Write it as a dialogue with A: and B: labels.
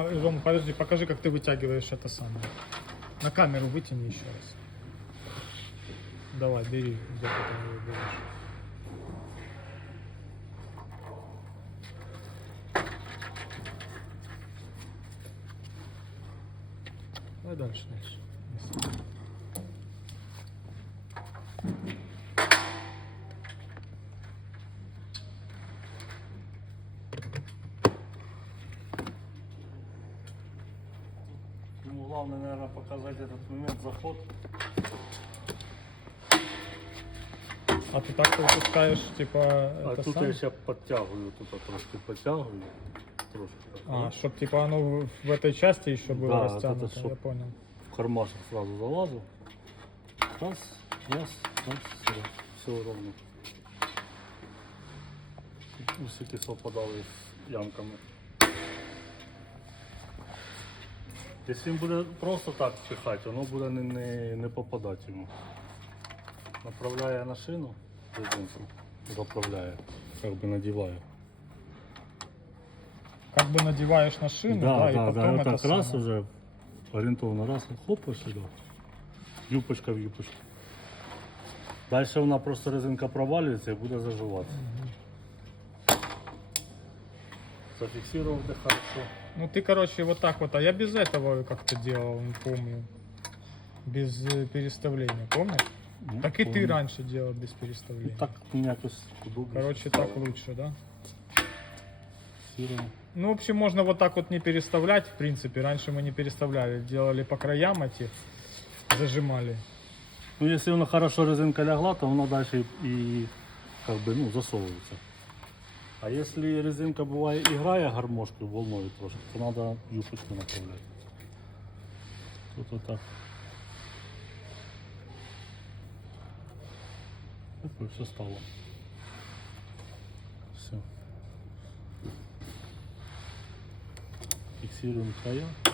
A: А, подожди, покажи, как ты вытягиваешь это самое. На камеру вытяни еще раз. Давай, бери, где ты там его берешь. Давай дальше, дальше.
B: Ему главное, наверное, показать этот момент заход.
A: А ты так выпускаешь, типа,
B: А
A: это
B: тут
A: сам?
B: я ще підтягую, тут трошки підтягую. Трошки.
A: А, чтоб типа оно в, этой части еще было
B: Да, вот
A: растянуто,
B: это
A: я понял.
B: В кармашек сразу залазу. Раз, раз, раз, все, все ровно. Усики совпадали з ямками. Якщо він буде просто так пихати, воно буде не, не, не попадати йому. Направляє на шину, резинку, заправляє, як би надіває.
A: Как бы надеваешь на шину, да, и потом
B: да,
A: это
B: так раз
A: самое.
B: уже орієнтовно раз, хоп, ось сюди. Юпочка в юпочку. Далі вона просто резинка провалюється і буде заживатися. Зафіксував хорошо.
A: Ну ты, короче, вот так вот, а я без этого как-то делал, не помню. Без э, переставления, помнишь?
B: Ну,
A: так и ты
B: помню.
A: раньше делал без переставления.
B: Так мені якось удобніше.
A: Короче,
B: стало.
A: так лучше, да?
B: Фіксуємо.
A: Ну, в общем, можно вот так вот не переставлять, в принципе. Раньше мы не переставляли, делали по краям эти, зажимали.
B: Ну, якщо вона хорошо резинка лягла, то вона далі і как би, ну, засовується. А якщо резинка буває і грає гармошкою волною трошки, то треба юпочку направляти. Тут отак. Так, все стало. Все. Фіксуємо края.